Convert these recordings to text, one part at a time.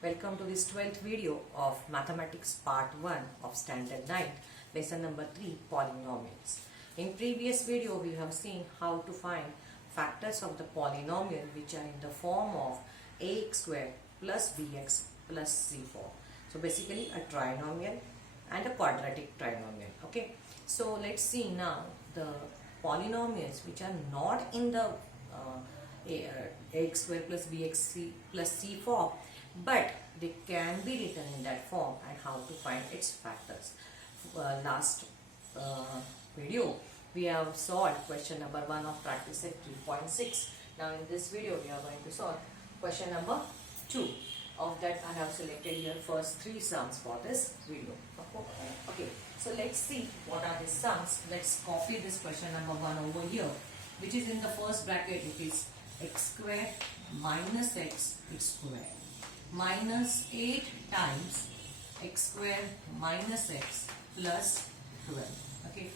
Welcome to this 12th video of Mathematics Part 1 of Standard 9, Lesson number 3, Polynomials. In previous video, we have seen how to find factors of the polynomial which are in the form of ax squared plus bx plus c4. So basically a trinomial and a quadratic trinomial. Okay. So let's see now the polynomials which are not in the ax squared plus bx plus c form, but they can be written in that form and how to find its factors. Last video we have solved question number 1 of practice set 3.6. Now in this video we are going to solve question number 2. Of that I have selected here first 3 sums for this video. Okay, so let's see what are the sums. Let's copy this question number 1 over here, which is in the first bracket. It is x squared minus x squared minus 8 times x squared minus x plus 12. Okay,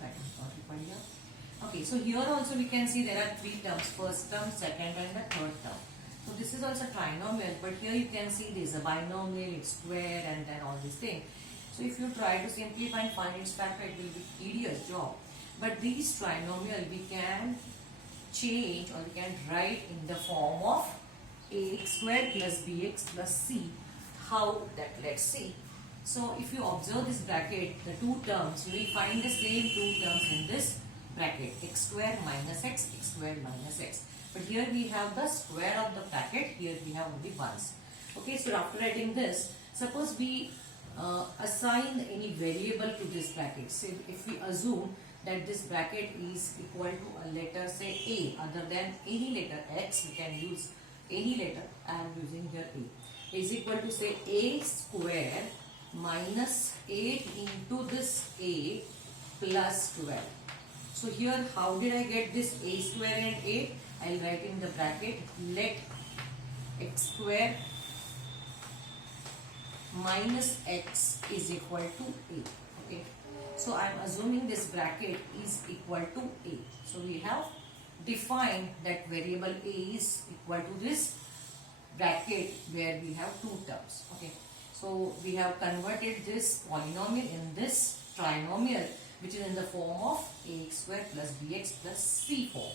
that is multiplied here. Okay, so here also we can see there are 3 terms, first term, second and the third term. So this is also trinomial, but here you can see there is a binomial, it's square and then all these things. So if you try to simplify and find its factor, it will be tedious job. But these trinomial we can change or we can write in the form of ax squared plus bx plus c. How that? Let's see. So if you observe this bracket, the 2 terms, you will find the same 2 terms in this bracket, x squared minus x squared minus x. But here we have the square of the bracket, here we have only ones. Okay, so after writing this, suppose we assign any variable to this bracket. So if we assume that this bracket is equal to a letter say a, other than any letter x, we can use any letter. I am using here a, is equal to say a square minus 8 into this a plus 12. So here how did I get this a square and a? I will write in the bracket, let x square minus x is equal to a. Okay, so I am assuming this bracket is equal to a. So we have defined that variable a is equal to this bracket where we have 2 terms. Okay, so we have converted this polynomial in this trinomial, which is in the form of ax squared plus bx plus c form.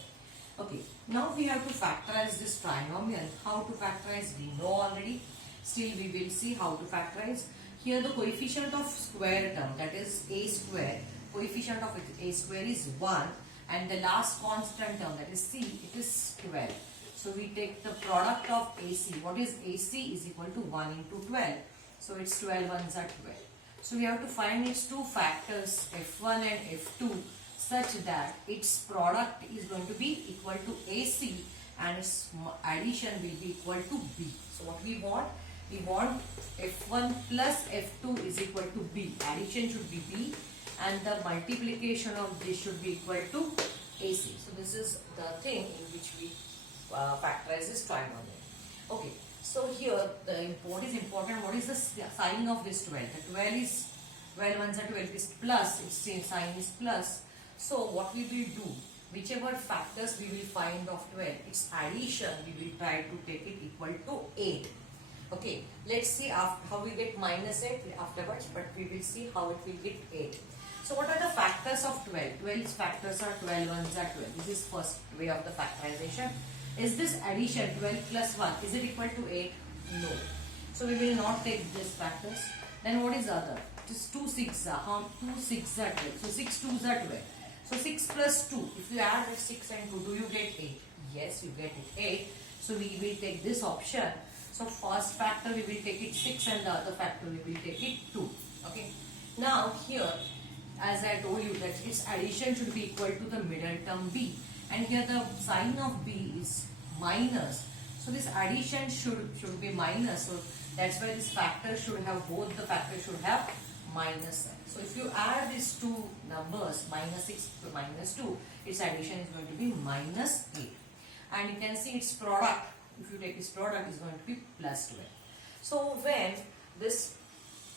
Okay, now we have to factorize this trinomial. How to factorize we know already. Still we will see how to factorize. Here the coefficient of square term, that is a square, coefficient of a square is 1 and the last constant term, that is c, it is 12. So we take the product of AC. What is AC? Is equal to 1 into 12. So it's 12 ones are 12. So we have to find its 2 factors f1 and f2 such that its product is going to be equal to AC and its addition will be equal to B. So what we want? We want f1 plus f2 is equal to B. Addition should be B and the multiplication of this should be equal to AC. So this is the thing in which we factorize this trinomial. Okay, so here what is important, what is the sign of this 12? The 12 is 12 ones are 12 is plus, its same sign is plus. So what we will do, whichever factors we will find of 12, its addition we will try to take it equal to 8. Okay, let's see how we get minus 8 afterwards, but we will see how it will get 8. So what are the factors of 12? 12's factors are 12 ones are 12. This is first way of the factorization. Is this addition 12 plus 1, is it equal to 8? No. So we will not take these factors. Then what is the other? Just 2 6 are 2 6 are 12. So 6 2s are 12. So 6 plus 2, if you add 6 and 2, do you get 8? Yes, you get it 8. So we will take this option. So first factor we will take it 6 and the other factor we will take it 2. Okay. Now here, as I told you that its addition should be equal to the middle term b. And here the sign of b is minus. So this addition should be minus. So that's why this factor should have, both the factors should have minus. So if you add these 2 numbers, minus 6 to minus 2, its addition is going to be minus 8. And you can see its product, if you take its product, is going to be plus 12. So when this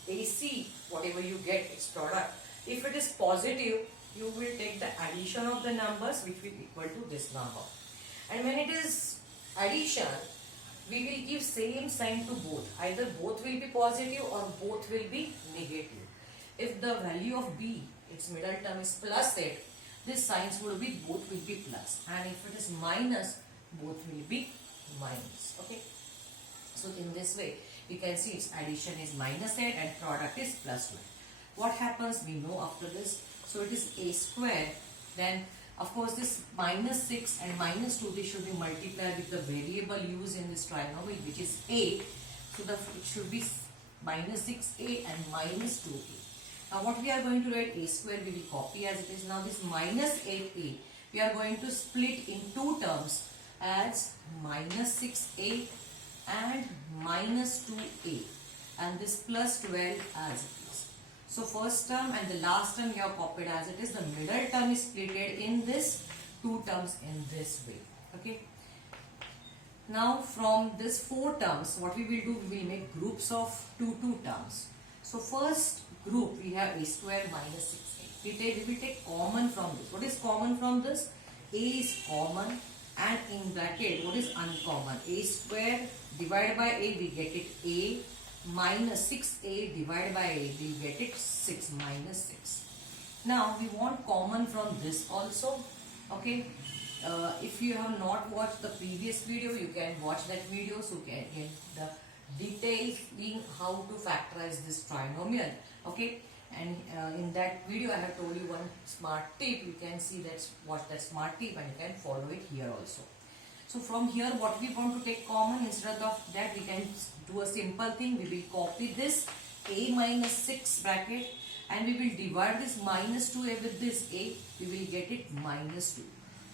AC, whatever you get, its product, if it is positive, you will take the addition of the numbers which will equal to this number. And when it is addition, we will give same sign to both. Either both will be positive or both will be negative. If the value of b, its middle term, is plus 8, these signs will be, both will be plus. And if it is minus, both will be minus. Okay. So in this way, we can see its addition is minus 8 and product is plus 1. What happens, we know after this. So it is a square. Then of course this minus 6 and minus 2, they should be multiplied with the variable used in this trinomial, which is 8. So it should be minus 6a and minus 2a. Now what we are going to write, a square we will copy as it is. Now this minus 8a, we are going to split in two terms as minus 6a and minus 2a, and this plus 12 as it is. So first term and the last term we have copied as it is. The middle term is splitted in this two terms in this way. Okay. Now from this four terms, what we will do, we will make groups of two terms. So first group, we have a square minus 6a. We will take common from this. What is common from this? A is common, and in bracket what is uncommon? A square divided by a, we get it a, minus 6a divided by a, we get it 6, minus 6. Now we want common from this also. Okay. If you have not watched the previous video, you can watch that video, so you can get the details in how to factorize this trinomial. Okay. And in that video I have told you one smart tip. You can see watch that smart tip and you can follow it here also. So from here, what we want to take common, instead of that we can do a simple thing. We will copy this a minus 6 bracket and we will divide this minus 2a with this a. We will get it minus 2.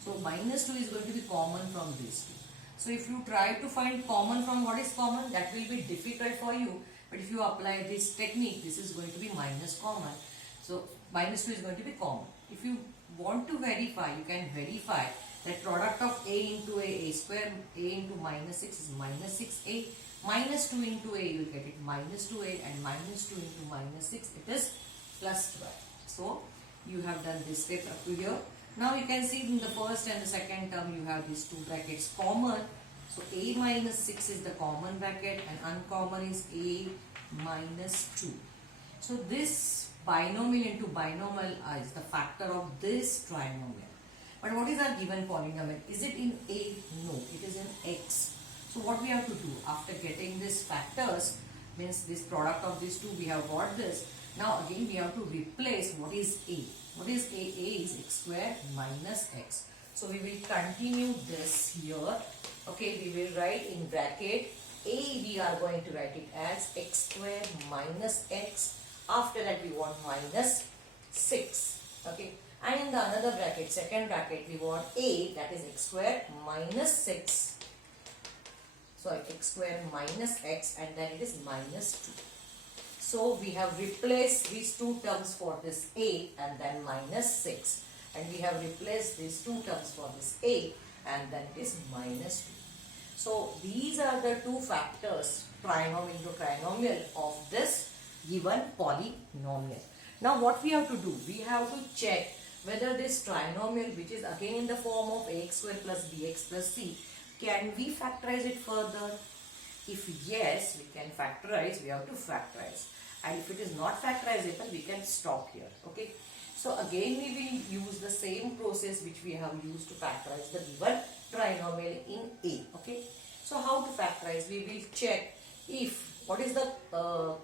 So minus 2 is going to be common from these two. So if you try to find common from what is common, that will be difficult for you. But if you apply this technique, this is going to be minus common. So minus 2 is going to be common. If you want to verify, you can verify that product of a into a square, a into minus 6 is minus 6a, minus 2 into a, you will get it minus 2a, and minus 2 into minus 6, it is plus 12. So you have done this step up to here. Now you can see in the first and the second term you have these two brackets common. So a minus 6 is the common bracket and uncommon is a minus 2. So this binomial into binomial is the factor of this trinomial. But what is our given polynomial? Is it in a? No, it is in x. So what we have to do after getting these factors, means this product of these two, we have got this. Now again we have to replace what is a. What is a? A is x square minus x. So we will continue this here. Okay, we will write in bracket a, we are going to write it as x square minus x. After that we want minus 6. Okay. And in the another bracket, second bracket, we want a, that is x square minus 6. So x square minus x, and then it is minus 2. So we have replaced these two terms for this a and then minus 6. And we have replaced these two terms for this a and then it is minus 2. So these are the two factors, trinomial into trinomial, of this given polynomial. Now what we have to do? We have to check whether this trinomial, which is again in the form of ax square plus bx plus c, can we factorize it further? If yes, we can factorize, we have to factorize. And if it is not factorizable, we can stop here. Okay. So again we will use the same process which we have used to factorize the given trinomial in A. Okay. So how to factorize? We will check if, what is the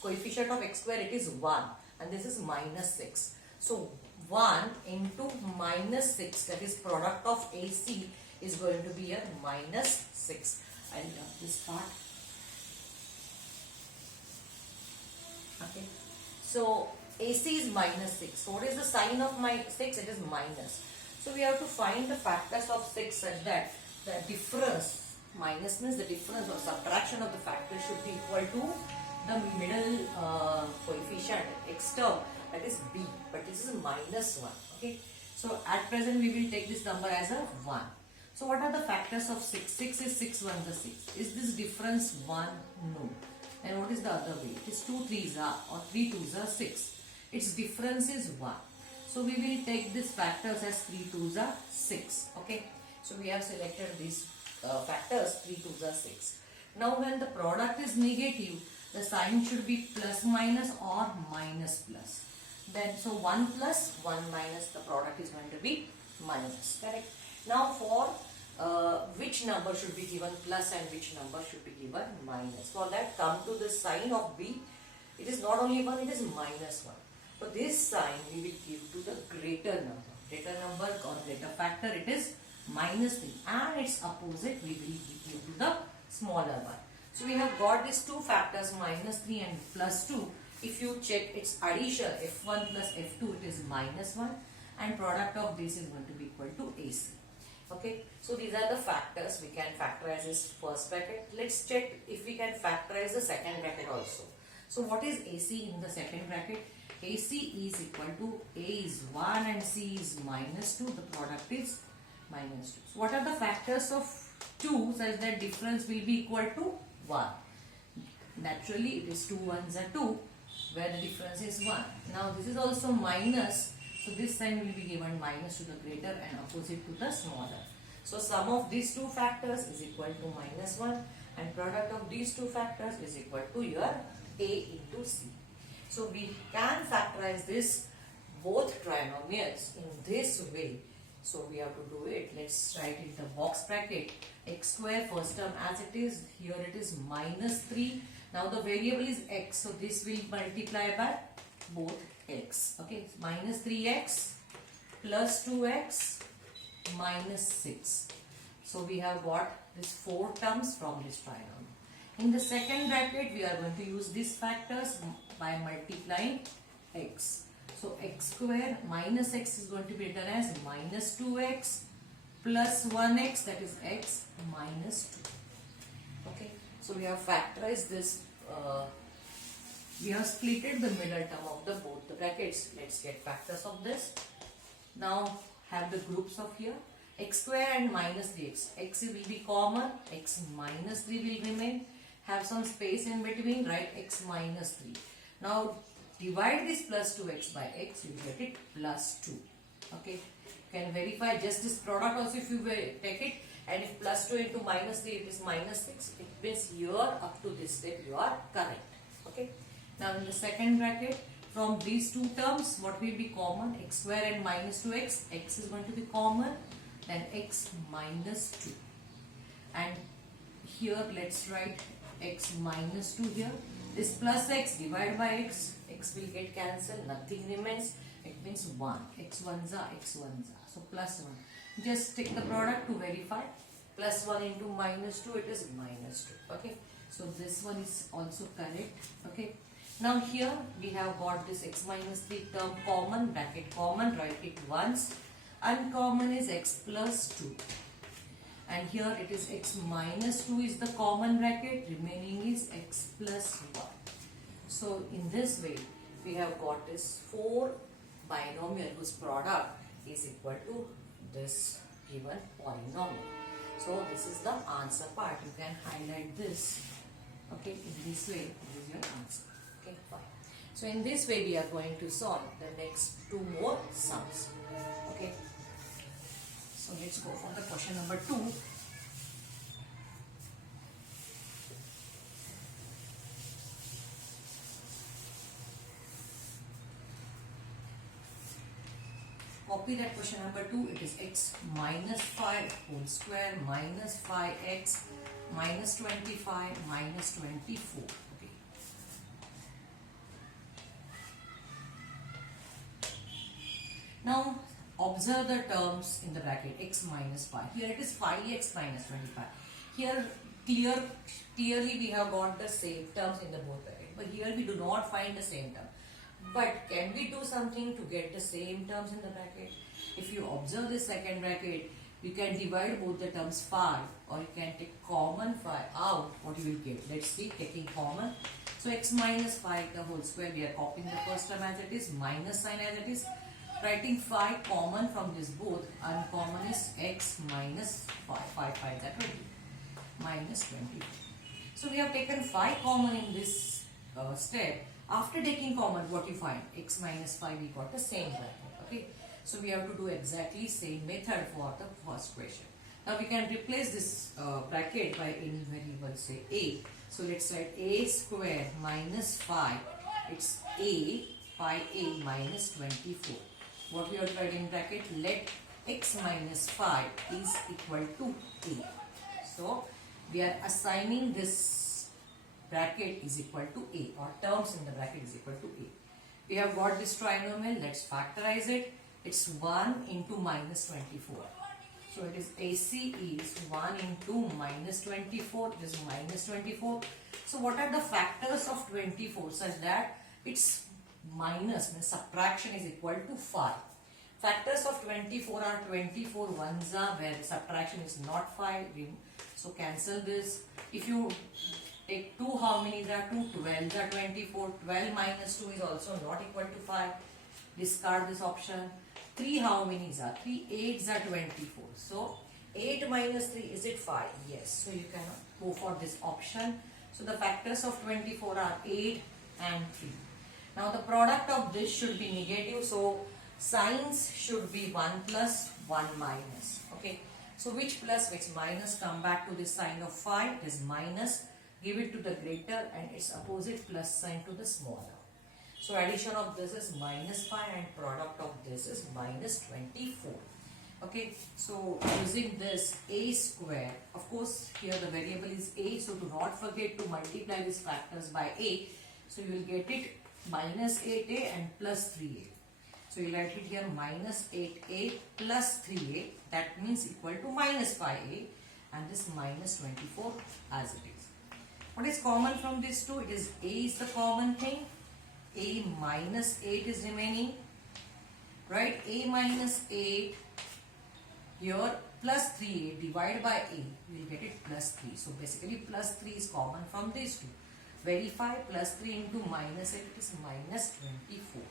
coefficient of x square? It is 1 and this is minus 6. So 1 into minus 6, that is product of AC, is going to be a minus 6. I'll do this part. Okay. So AC is minus 6. So what is the sign of my 6? It is minus. So we have to find the factors of 6 such that the difference, minus means the difference or subtraction of the factors should be equal to the middle coefficient, x term, that is b, but this is minus 1. Okay. So at present we will take this number as a 1. So what are the factors of 6? 6 is 6 1 the 6. Is this difference 1? No. And what is the other way? It is 2 3s are, or 3 2s are 6. Its difference is 1. So we will take these factors as 3 2s are 6. Okay. So we have selected these factors, 3 2s are 6. Now when the product is negative, the sign should be plus minus or minus plus. Then so 1 plus 1 minus, the product is going to be minus, correct? Now for which number should be given plus and which number should be given minus. For that, come to the sign of B. It is not only 1, it is minus 1. For this sign we will give to the greater number. Greater number or greater factor, it is minus 3, and its opposite we will give to the smaller one. So we have got these two factors, minus 3 and plus 2. If you check its addition, f1 plus f2, it is minus 1, and product of this is going to be equal to AC. Okay, so these are the factors. We can factorize this first bracket. Let's check if we can factorize the second bracket also. So what is AC in the second bracket? AC is equal to A is 1 and C is minus 2. The product is minus 2. So what are the factors of 2 such that difference will be equal to 1? Naturally, it is 2 ones are 2, where the difference is 1. Now this is also minus, so this sign will be given minus to the greater and opposite to the smaller. So sum of these two factors is equal to minus 1, and product of these two factors is equal to your A into C. So we can factorize this both trinomials in this way. So we have to do it. Let's write in the box bracket x square, first term as it is. Here it is minus 3. Now the variable is x, so this will multiply by both x. Okay, minus 3x plus 2x minus 6. So we have got these 4 terms from this trinomial. In the second bracket, we are going to use these factors by multiplying x. So x square minus x is going to be written as minus 2x plus 1x, that is x minus 2. Okay, so we have factorized this. We have splitted the middle term of the both the brackets. Let's get factors of this. Now have the groups of here. X square and minus 3x. X will be common. X minus 3 will remain. Have some space in between. Write x minus 3. Now divide this plus 2x by x. You get it plus 2. Okay. You can verify just this product also if you take it. And if plus 2 into minus 3 it is minus 6. It means here up to this step you are correct. Okay. Now in the second bracket, from these two terms, what will be common? X square and minus 2x. X is going to be common. Then x minus 2. And here let's write x minus 2 here. This plus x divided by x. X will get cancelled. Nothing remains. It means 1. x 1s are x 1s are. So plus 1. Just take the product to verify. Plus 1 into minus 2, it is minus 2. Okay. So this one is also correct. Okay. Now here we have got this x minus 3 term common, bracket common, write it once. Uncommon is x plus 2. And here it is x minus 2 is the common bracket, remaining is x plus 1. So in this way we have got this 4 binomial whose product is equal to this given polynomial. So this is the answer part. You can highlight this. Okay, in this way this is your answer. Okay, fine. So in this way we are going to solve the next 2 more sums. Okay. So let's go for the question number 2. Copy that question number 2. It is x minus 5 whole square minus 5x minus 25 minus 24. Okay. Now observe the terms in the bracket x minus 5. Here it is 5x minus 25. Here clearly we have got the same terms in the both bracket. But here we do not find the same term. But can we do something to get the same terms in the bracket? If you observe the second bracket, you can divide both the terms 5, or you can take common 5 out. What you will get? Let's see, taking common. So x minus 5 the whole square, we are copying the first term as it is, minus sign as it is. Writing 5 common from this both, uncommon is x minus 5. 5 that will be minus 20. So we have taken 5 common in this step. After taking common, what you find? X minus 5, we got the same bracket. Okay. So we have to do exactly same method for the first question. Now we can replace this bracket by any variable, say a. So let's write a square minus 5. It's a, pi a minus 24. What we are writing in bracket? Let x minus 5 is equal to a. So we are assigning this bracket is equal to a, or terms in the bracket is equal to a. We have got this trinomial. Let's factorize it. It's 1 into minus 24. So it is AC is 1 into minus 24. It is minus 24. So what are the factors of 24 such that its minus, means subtraction, is equal to 5? Factors of 24 are 24 ones are where the subtraction is not 5. So cancel this. If you take 2, how many are 2? 12 are 24. 12 minus 2 is also not equal to 5. Discard this option. 3, how many are? 3 8s are 24. So 8 minus 3, is it 5? Yes. So you can go for this option. So the factors of 24 are 8 and 3. Now the product of this should be negative. So signs should be 1 plus 1 minus. Okay. So which plus, which minus, come back to this sign of 5. It is minus. Give it to the greater and its opposite plus sign to the smaller. So addition of this is minus 5 and product of this is minus 24. Okay, so using this a square, of course here the variable is a, so do not forget to multiply these factors by a. So you will get it minus 8a and plus 3a. So you will write it here minus 8a plus 3a, that means equal to minus 5a, and this minus 24 as it is. What is common from these two? It is a is the common thing. A minus 8 is remaining, right? A minus 8 here plus 3a divided by a, we will get it plus 3. So basically plus 3 is common from these two. Verify plus 3 into minus 8, it is minus 24.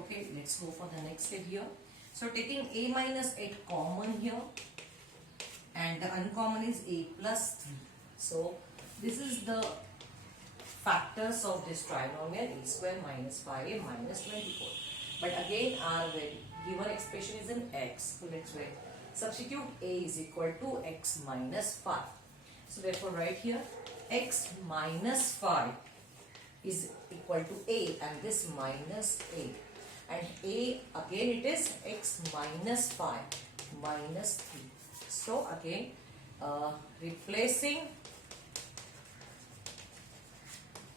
Okay, let's go for the next step here. So taking a minus 8 common here, and the uncommon is a plus 3. So this is the factors of this trinomial, a square minus 5a minus 24. But again our given expression is in x. So let's write, substitute a is equal to x minus 5. So therefore write here x minus 5 is equal to a, and this minus a. And a again it is x minus 5 minus 3. So again replacing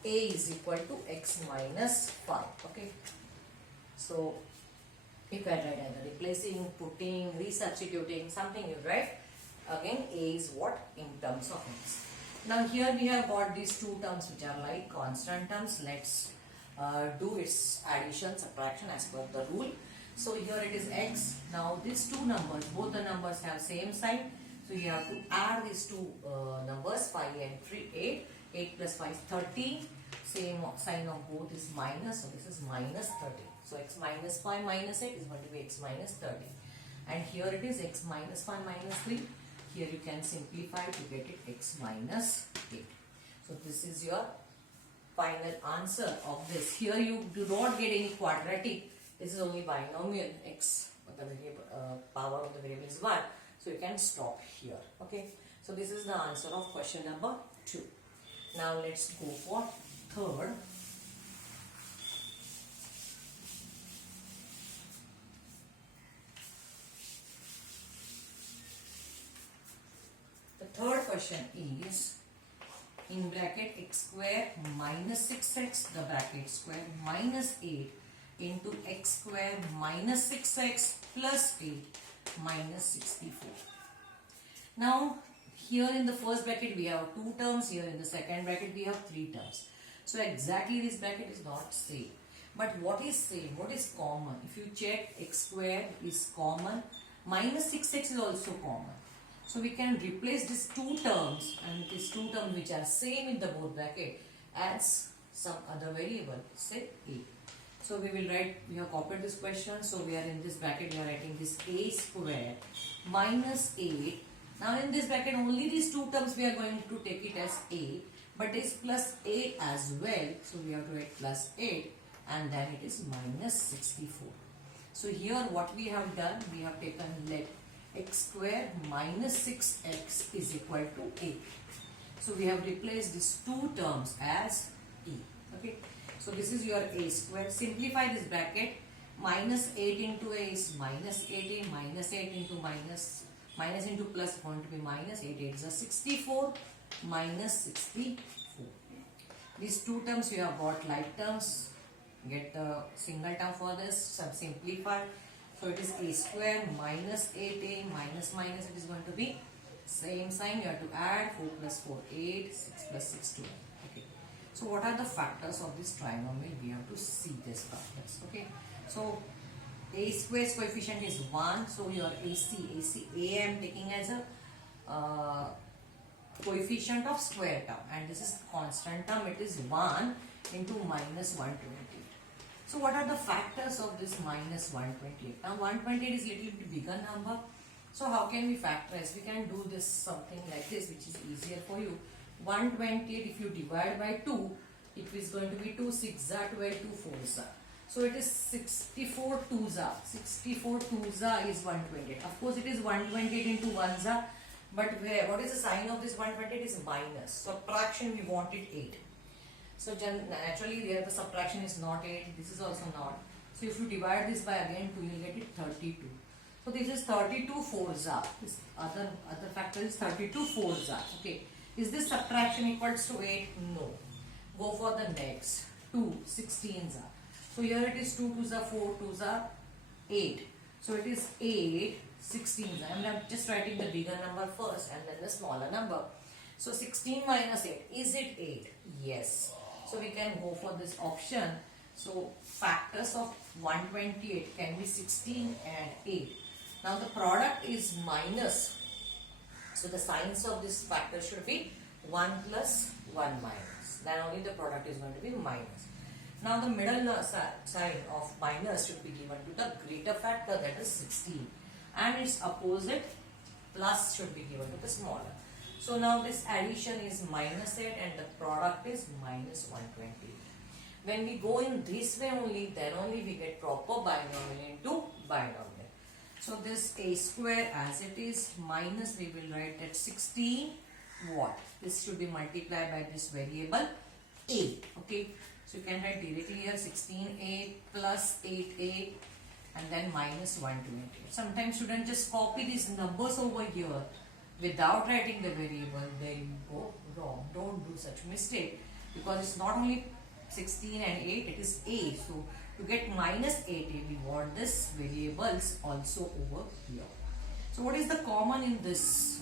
a is equal to x minus 5. Okay, so you can write either replacing, putting, resubstituting, something you write. Again a is what in terms of x. Now here we have got these two terms which are like constant terms. Let's do its addition, subtraction as per the rule. So here it is x. Now these two numbers, both the numbers have same sign. So you have to add these two numbers, 5 and 3, 8. 8 plus 5 is 13. Same sign of both is minus. So this is minus 13. So x minus 5 minus 8 is going to be x minus 13. And here it is x minus 5 minus 3. Here you can simplify to get it x minus 8. So this is your final answer of this. Here you do not get any quadratic. This is only binomial. X, the variable, power of the variable is 1. So you can stop here. Okay. So this is the answer of question number 2. Now let's go for third. The third question is in bracket x square minus 6x, the bracket square minus 8 into x square minus 6x plus 8 minus 64. Now here in the first bracket we have 2 terms, here in the second bracket we have 3 terms. So exactly this bracket is not same. But what is same? What is common? If you check, x square is common, minus 6x is also common. So we can replace these 2 terms and these 2 terms which are same in the both bracket as some other variable, say a. So we will write, we have copied this question. So we are in this bracket, we are writing this a square minus 8. Now in this bracket only these 2 terms we are going to take it as a, but it is plus 8 as well. So we have to write plus 8 and then it is minus 64. So here what we have done, we have taken let x square minus 6x is equal to a. So we have replaced these two terms as e. Okay. So this is your a square. Simplify this bracket. Minus 8 into a is minus 8a. Minus 8 into minus into plus is going to be minus 8. 8 is a 64 minus 64. These two terms we have got like terms. Get the single term for this. Simplify. So it is a square minus 8a minus minus. It is going to be same sign. You have to add 4 plus 4 8. 6 plus 6 12. Okay. So what are the factors of this trinomial? We have to see these factors. Okay. So a square's coefficient is 1. So your a I am taking as a coefficient of square term, and this is constant term. It is 1 into minus 128. So what are the factors of this minus 128? Now 128 is a little bit bigger number. So how can we factorize? We can do this something like this, which is easier for you. 128 if you divide by 2, it is going to be 2 6s are 12, 2 4s are. So it is 64 2s are. 64 2s are is 128. Of course it is 128 into 1s are. But where? What is the sign of this 128 is minus. Subtraction we wanted 8. So naturally there the subtraction is not 8. This is also not. So if you divide this by again 2, you will get it 32. So this is 32 4s are. This other factor is 32 4s are. Okay. Is this subtraction equals to 8? No. Go for the next. 2 16s are. So here it is 2 2s are 4, 2s are 8. So it is 8 16s. I am just writing the bigger number first and then the smaller number. So 16 minus 8. Is it 8? Yes. So we can go for this option. So factors of 128 can be 16 and 8. Now the product is minus. So the signs of this factor should be 1 plus 1 minus. Then only the product is going to be minus. Now the middle sign of minus should be given to the greater factor, that is 16. And its opposite plus should be given to the smaller. So now this addition is minus 8 and the product is minus 120. When we go in this way only, then only we get proper binomial into binomial. So this a square as it is minus, we will write that 16 what? This should be multiplied by this variable a. Okay. So you can write directly here 16a plus 8a and then minus 120. Sometimes students just copy these numbers over here without writing the variable. They go wrong. Don't do such mistake, because it's not only 16 and 8, it is a. So to get minus 8a, we want this variables also over here. So what is the common in this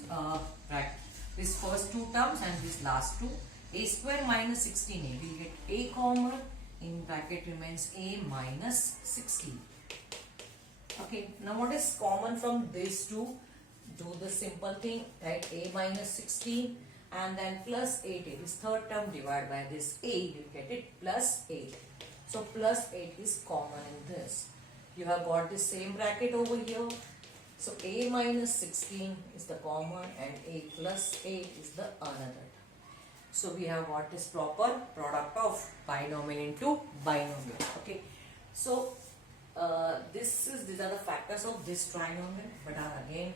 bracket? This first two terms and this last two. A square minus 16a. We get a common. In bracket remains a minus 16. Okay. Now what is common from these two? Do the simple thing. Write a minus 16 and then plus 8a. This third term divided by this a. You get it plus 8. So plus 8 is common in this. You have got the same bracket over here. So a minus 16 is the common and a plus 8 is the another. So we have got this proper product of binomial into binomial. Okay. So these are the factors of this trinomial. But again,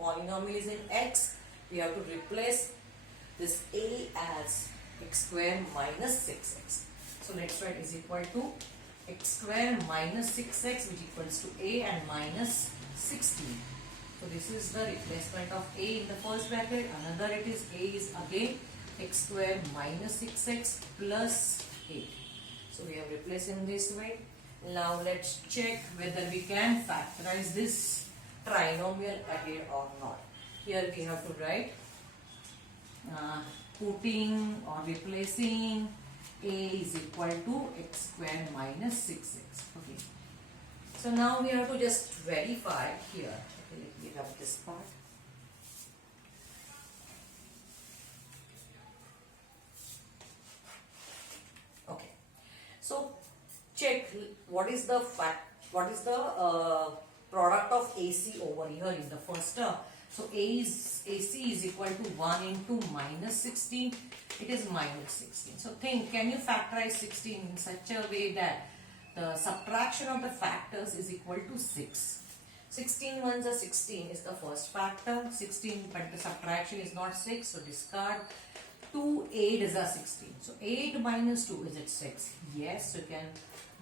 polynomial is in x. We have to replace this a as x square minus 6x. So let's write is equal to x square minus 6x, which equals to a and minus 16. So this is the replacement of a in the first bracket. Another it is a is again x square minus 6x plus 8. So we have replaced in this way. Now let's check whether we can factorize this trinomial ahead or not. Here we have to write putting or replacing a is equal to x square minus 6x. Okay. So now we have to just verify here. Okay, let me have this part. Okay. So check what is the product of AC over here in the first term. So AC is equal to 1 into minus 16. It is minus 16. So think, can you factorize 16 in such a way that the subtraction of the factors is equal to 6? 16 ones are 16 is the first factor. 16, but the subtraction is not 6, so discard. 2 8 is a 16. So 8 minus 2, is it 6? Yes, you can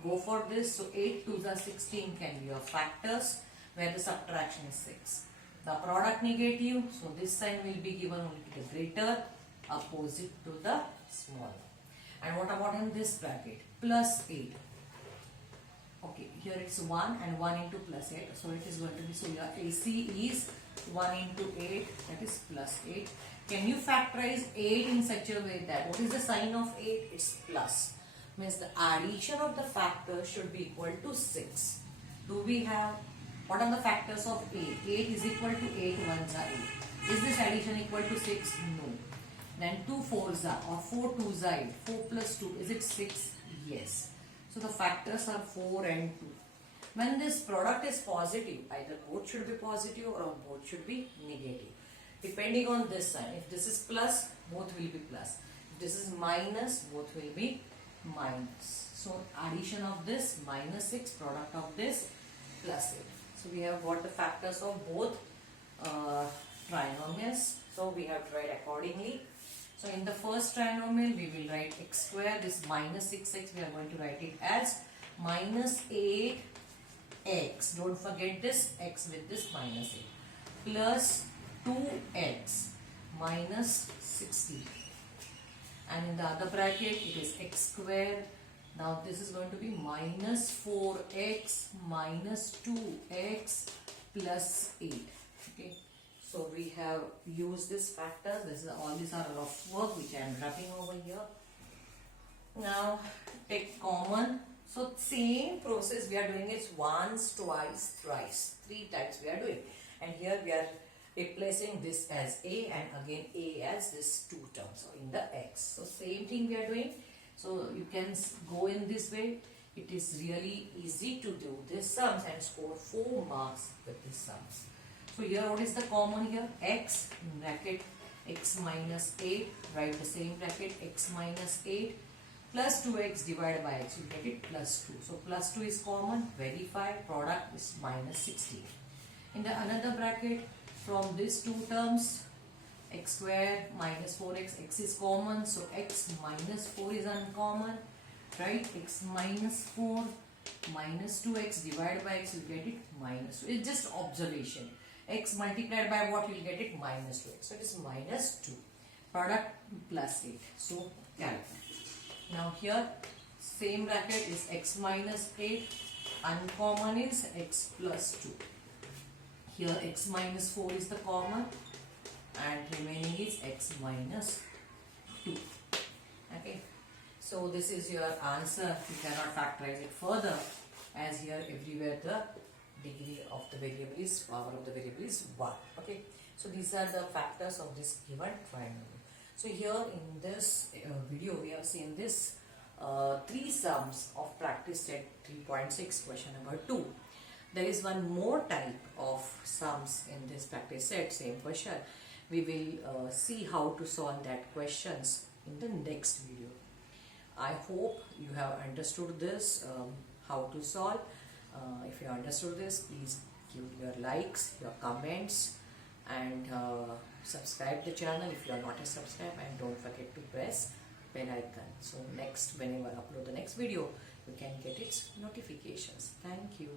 go for this. So 8 2s are 16 can be your factors where the subtraction is 6. The product negative, so this sign will be given only to the greater, opposite to the smaller. And what about in this bracket? Plus 8. Okay, here it's 1 and 1 into plus 8. So it is going to be, so your AC is 1 into 8, that is plus 8. Can you factorize 8 in such a way that, what is the sign of 8? It's plus. Means the addition of the factors should be equal to 6. Do we have, what are the factors of 8? 8 is equal to 8 ones are 8. Is this addition equal to 6? No. Then 2 4s are, or 4 2s are 8. 4 plus 2, is it 6? Yes. So the factors are 4 and 2. When this product is positive, either both should be positive or both should be negative. Depending on this sign. If this is plus, both will be plus. If this is minus, both will be minus. So addition of this minus 6, product of this plus 8. So we have got the factors of both trinomials. So we have to write accordingly. So in the first trinomial we will write x square, this minus 6x we are going to write it as minus 8x. Don't forget this x with this minus 8 plus 2x minus 16. And in the other bracket it is x square. Now this is going to be minus 4x minus 2x plus 8. Okay. So we have used this factor. All these are rough work which I am wrapping over here. Now take common. So same process we are doing is once, twice, thrice. 3 times we are doing. And here we are replacing this as a and again a as this 2 terms. So in the x. So same thing we are doing. So you can go in this way. It is really easy to do this sums and score 4 marks with these sums. So here what is the common here? X in bracket x minus 8. Write the same bracket x minus 8 plus 2x divided by x. You get it plus 2. So plus 2 is common. Verify. Product is minus 16. In the another bracket from these 2 terms, x square minus 4x, x is common. So x minus 4 is uncommon. Right? X minus 4 minus 2x divided by x. You get it minus 2. It's just observation. X multiplied by what you will get it minus 2x. So it is minus 2. Product plus 8. So calculate. Now here same bracket is x minus 8. Uncommon is x plus 2. Here x minus 4 is the common and remaining is x minus 2. Okay. So this is your answer. You cannot factorize it further as here everywhere the degree of the variable is, power of the variable is 1. Okay. So these are the factors of this given trinomial. So here in this video we have seen this 3 sums of practice set 3.6 question number 2. There is one more type of sums in this practice set, same question. We will see how to solve that questions in the next video. I hope you have understood this, how to solve. If you understood this, please give your likes, your comments, and subscribe the channel if you are not a subscriber, and don't forget to press bell icon. So next, whenever I upload the next video, you can get its notifications. Thank you.